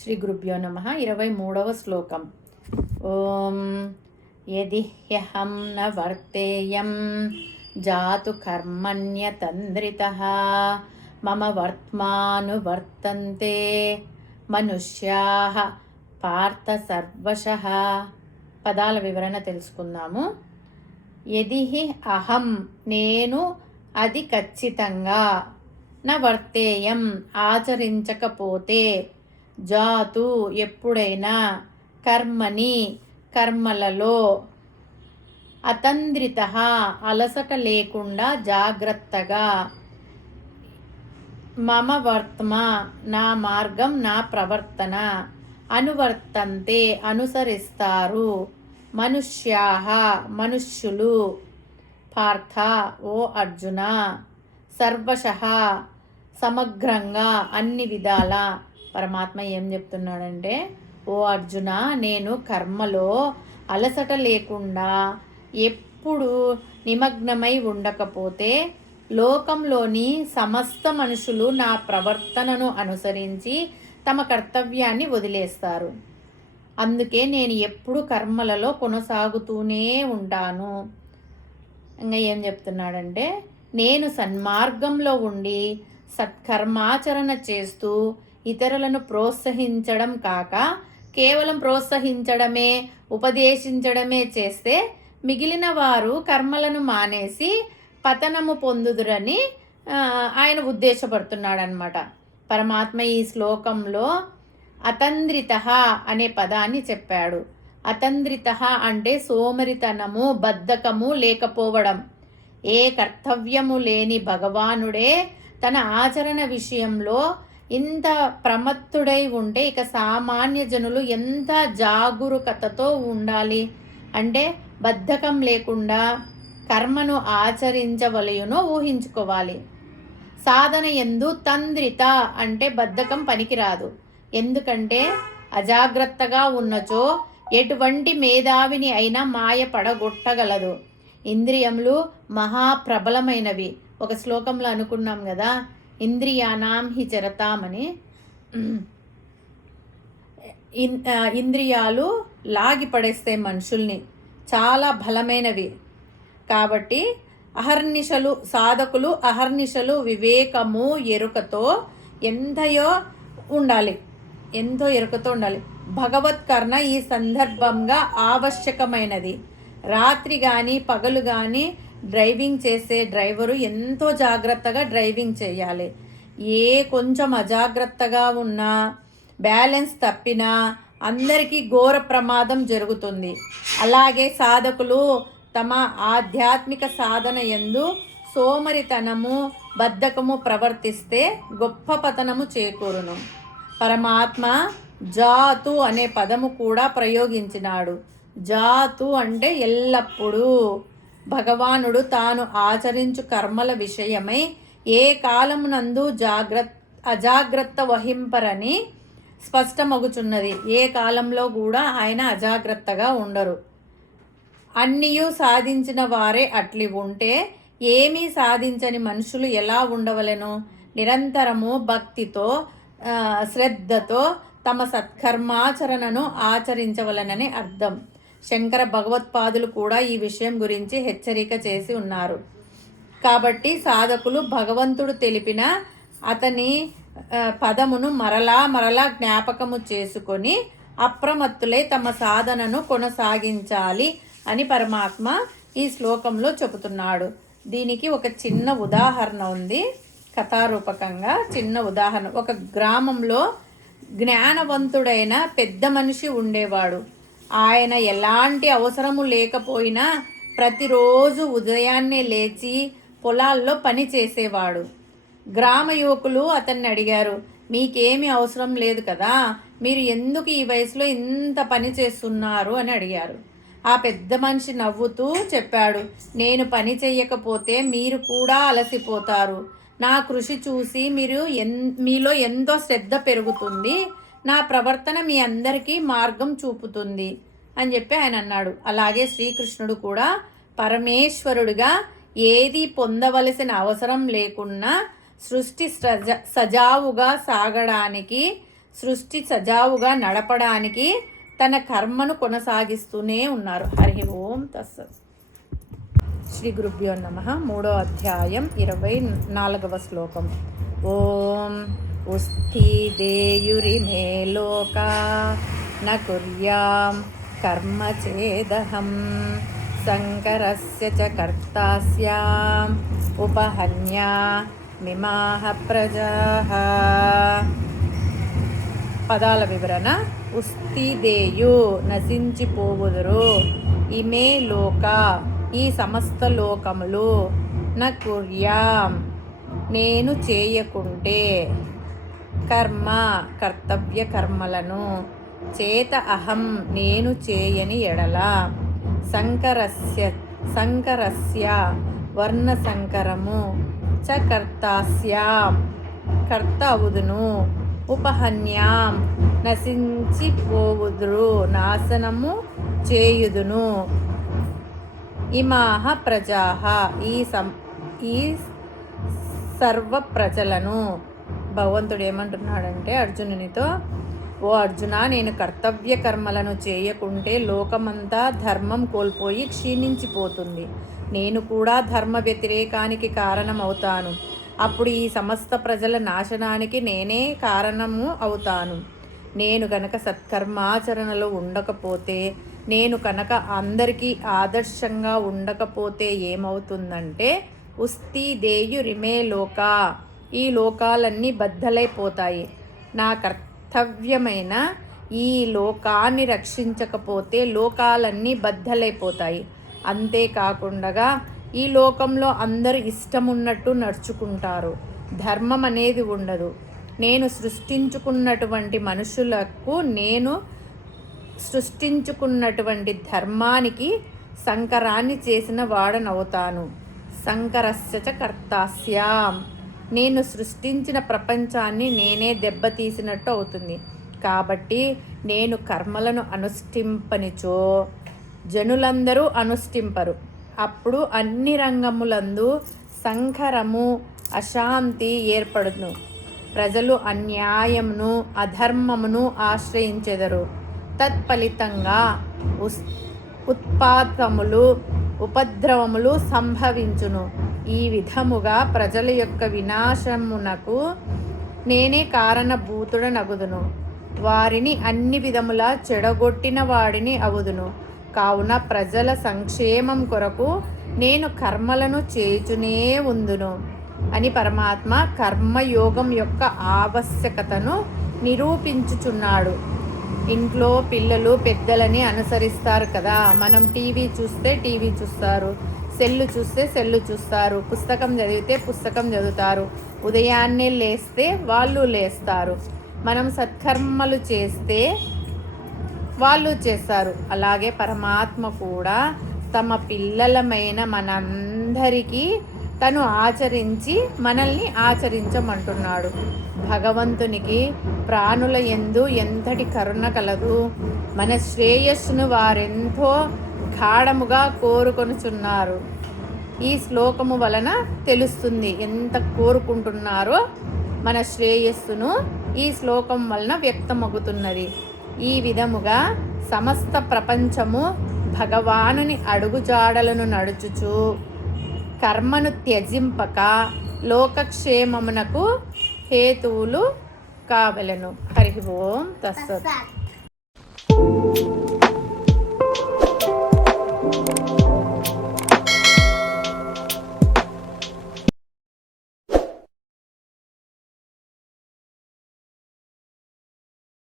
శ్రీ గురుభ్యో నమ. 23వ శ్లోకం. ఓం యది హ్యహం న వర్తేయం జాతు కర్మణ్యతంద్రితః మమ వర్త్మానువర్తంతే మనుష్యాః పార్థ సర్వశః. పదాల వివరణ తెలుసుకుందాము. యది అహం నేను, అది ఖచ్చితంగా, న వర్తేయం ఆచరించకపోతే, జాతు ఎప్పుడైనా, కర్మని కర్మలలో, అతంద్రిత అలసట లేకుండా జాగ్రత్తగా, మమ వర్త్మ నా మార్గం నా ప్రవర్తన, అనువర్తంతే అనుసరిస్తారు, మనుష్యాః మనుష్యులు, పార్థ ఓ అర్జున, సర్వశః సమగ్రంగా అన్ని విధాల. పరమాత్మ ఏం చెప్తున్నాడంటే, ఓ అర్జున, నేను కర్మలో అలసట లేకుండా ఎప్పుడు నిమగ్నమై ఉండకపోతే లోకంలోని సమస్త మనుషులు నా ప్రవర్తనను అనుసరించి తమ కర్తవ్యాన్ని వదిలేస్తారు. అందుకే నేను ఎప్పుడు కర్మలలో కొనసాగుతూనే ఉంటాను. ఇంకా ఏం చెప్తున్నాడంటే, నేను సన్మార్గంలో ఉండి సత్కర్మాచరణ చేస్తూ ఇతరులను ప్రోత్సహించడం కాక కేవలం ప్రోత్సహించడమే ఉపదేశించడమే చేస్తే మిగిలిన వారు కర్మలను మానేసి పతనము పొందుదురని ఆయన ఉద్దేశపడుతున్నాడనమాట. పరమాత్మ ఈ శ్లోకంలో అతంద్రిత అనే పదాన్ని చెప్పాడు. అతంద్రిత అంటే సోమరితనము, బద్ధకము లేకపోవడం. ఏ కర్తవ్యము లేని భగవానుడే తన ఆచరణ విషయంలో ఇంత ప్రమత్తుడై ఉంటే ఇక సామాన్య జనులు ఎంత జాగరూకతతో ఉండాలి అంటే, బద్ధకం లేకుండా కర్మను ఆచరించవలయునో ఊహించుకోవాలి. సాధన యందు తంద్రిత అంటే బద్ధకం పనికిరాదు. ఎందుకంటే అజాగ్రత్తగా ఉన్నచో ఎటువంటి మేధావిని అయినా మాయ పడగొట్టగలదు. ఇంద్రియములు మహాప్రబలమైనవి. ఒక శ్లోకంలో అనుకున్నాం కదా, ఇంద్రియానాం హి చరతామని. ఇంద్రియాలు లాగి పడేస్తాయి మనుషుల్ని, చాలా బలమైనవి. కాబట్టి అహర్నిశలు సాధకులు అహర్నిశలు వివేకము ఎరుకతో ఎంతో ఎరుకతో ఉండాలి. భగవత్కర్ణ ఈ సందర్భంగా ఆవశ్యకమైనది. రాత్రి కానీ పగలు కానీ డ్రైవింగ్ చేసే డ్రైవరు ఎంతో జాగ్రత్తగా డ్రైవింగ్ చేయాలి. ఏ కొంచెం అజాగ్రత్తగా ఉన్నా, బ్యాలెన్స్ తప్పినా అందరికీ ఘోర ప్రమాదం జరుగుతుంది. అలాగే సాధకులు తమ ఆధ్యాత్మిక సాధన యందు సోమరితనము బద్ధకము ప్రవర్తిస్తే గొప్ప పతనము చేకూరును. పరమాత్మ జాతు అనే పదము కూడా ప్రయోగించినాడు. జాతు అంటే ఎల్లప్పుడూ. భగవానుడు తాను ఆచరించు కర్మల విషయమై ఏ కాలమునందు అజాగ్రత్త వహింపరని స్పష్టమగుచున్నది. ఏ కాలంలో కూడా ఆయన అజాగ్రత్తగా ఉండరు. అన్నియు సాధించిన వారే అట్లి ఉంటే ఏమీ సాధించని మనుషులు ఎలా ఉండవలెను? నిరంతరము భక్తితో శ్రద్ధతో తమ సత్కర్మాచరణను ఆచరించవలనని అర్థం. శంకర భగవత్పాదులు కూడా ఈ విషయం గురించి హెచ్చరిక చేసి ఉన్నారు. కాబట్టి సాధకులు భగవంతుడు తెలిపిన అతని పదమును మరలా జ్ఞాపకము చేసుకొని అప్రమత్తులై తమ సాధనను కొనసాగించాలి అని పరమాత్మ ఈ శ్లోకంలో చెబుతున్నాడు. దీనికి ఒక చిన్న ఉదాహరణ ఉంది, కథారూపకంగా చిన్న ఉదాహరణ. ఒక గ్రామంలో జ్ఞానవంతుడైన పెద్ద మనిషి ఉండేవాడు. ఆయన ఎలాంటి అవసరము లేకపోయినా ప్రతిరోజు ఉదయాన్నే లేచి పొలాల్లో పని చేసేవాడు. గ్రామ యువకులు అతన్ని అడిగారు, మీకేమీ అవసరం లేదు కదా, మీరు ఎందుకు ఈ వయసులో ఇంత పని చేస్తున్నారు అని అడిగారు. ఆ పెద్ద మనిషి నవ్వుతూ చెప్పాడు, నేను పని చెయ్యకపోతే మీరు కూడా అలసిపోతారు. నా కృషి చూసి మీలో ఎంతో శ్రద్ధ పెరుగుతుంది. నా ప్రవర్తన మీ అందరికీ మార్గం చూపుతుంది అని చెప్పి ఆయన అన్నాడు. అలాగే శ్రీకృష్ణుడు కూడా పరమేశ్వరుడిగా ఏది పొందవలసిన అవసరం లేకున్నా సృష్టి సజావుగా సాగడానికి సృష్టి సజావుగా నడపడానికి తన కర్మను కొనసాగిస్తూనే ఉన్నారు. హరి ఓం తస్సత్. శ్రీ గురుభ్యో నమః. 3వ అధ్యాయం 24వ శ్లోకం. ఓం ఉస్థిదేయురిమే లోకా న కుర్యాం కర్మ చేదహం శంకరస్య చ కర్తాస్యాం ఉపహన్యా మిమాహ ప్రజాః. పదాల వివరణ. ఉస్థిదేయు నశించిపోవుదురు, ఇమే లోక ఈ సమస్త లోకములు, న కుర్యాం నేను చేయకుంటే, కర్మ కర్తవ్య కర్మలను, చేత అహం నేను చేయని ఎడల, సంకరస్య వర్ణ సంకరము, చ కర్తాస్యాం కర్త అవుదును, ఉపహన్యాం నశించిపోవుదురు నాశనము చేయుదును, ఇమాహ ప్రజాః ఈ సర్వ ప్రజలను. భగవంతుడు ఏమంటున్నాడంటే అర్జునునితో, ఓ అర్జున, నేను కర్తవ్య కర్మలను చేయకుంటే లోకమంతా ధర్మం కోల్పోయి క్షీణించిపోతుంది. నేను కూడా ధర్మ వ్యతిరేకానికి కారణమవుతాను. అప్పుడు ఈ సమస్త ప్రజల నాశనానికి నేనే కారణము అవుతాను. నేను గనక సత్కర్మాచరణలో ఉండకపోతే, నేను కనుక అందరికీ ఆదర్శంగా ఉండకపోతే ఏమవుతుందంటే, ఉస్థిదేయురిమే లోకా ఈ లోకాలన్నీ బద్దలైపోతాయి. నా కర్తవ్యమైన ఈ లోకాన్ని రక్షించకపోతే లోకాలన్నీ బద్దలైపోతాయి. అంతేకాకుండా ఈ లోకంలో అందరూ ఇష్టమున్నట్టు నడుచుకుంటారు. ధర్మం అనేది ఉండదు. నేను సృష్టించుకున్నటువంటి మనుషులకు, నేను సృష్టించుకున్నటువంటి ధర్మానికి సంకరాన్ని చేసిన వాడనవుతాను. సంకరస్య చ కర్తాస్యాం నేను సృష్టించిన ప్రపంచాన్ని నేనే దెబ్బతీసినట్టు అవుతుంది. కాబట్టి నేను కర్మలను అనుష్ఠింపనిచో జనులందరూ అనుష్ఠింపరు. అప్పుడు అన్ని రంగములందు సంకరము, అశాంతి ఏర్పడును. ప్రజలు అన్యాయమును, అధర్మమును ఆశ్రయించెదరు. తత్ఫలితంగా ఉత్పాతములు, ఉపద్రవములు సంభవించును. ఈ విధముగా ప్రజల యొక్క వినాశమునకు నేనే కారణభూతుడనగుదును. వారిని అన్ని విధములా చెడగొట్టిన వాడిని అవుదును. కావున ప్రజల సంక్షేమం కొరకు నేను కర్మలను చేయుచునే ఉందును అని పరమాత్మ కర్మయోగం యొక్క ఆవశ్యకతను నిరూపించుచున్నాడు. ఇంట్లో పిల్లలు పెద్దలని అనుసరిస్తారు కదా. మనం టీవీ చూస్తే టీవీ చూస్తారు, సెల్లు చూస్తే సెల్లు చూస్తారు, పుస్తకం చదివితే పుస్తకం చదువుతారు, ఉదయాన్నే లేస్తే వాళ్ళు లేస్తారు. మనం సత్కర్మలు చేస్తే వాళ్ళు చేస్తారు. అలాగే పరమాత్మ కూడా తమ పిల్లలమైన మనందరికీ తను ఆచరించి మనల్ని ఆచరించమంటున్నాడు. భగవంతునికి ప్రాణుల యందు ఎంతటి కరుణ కలదు. మన శ్రేయస్సును వారెంతో గాఢముగా కోరుకొనుచున్నారు. ఈ శ్లోకము వలన తెలుస్తుంది ఎంత కోరుకుంటున్నారో. మన శ్రేయస్సును ఈ శ్లోకం వలన వ్యక్తమవుతున్నది. ఈ విధముగా సమస్త ప్రపంచము భగవానుని అడుగుజాడలను నడుచుచు కర్మను త్యజింపక లోకక్షేమమునకు హేతువులు కావలెను. హరి ఓం తస్సత్.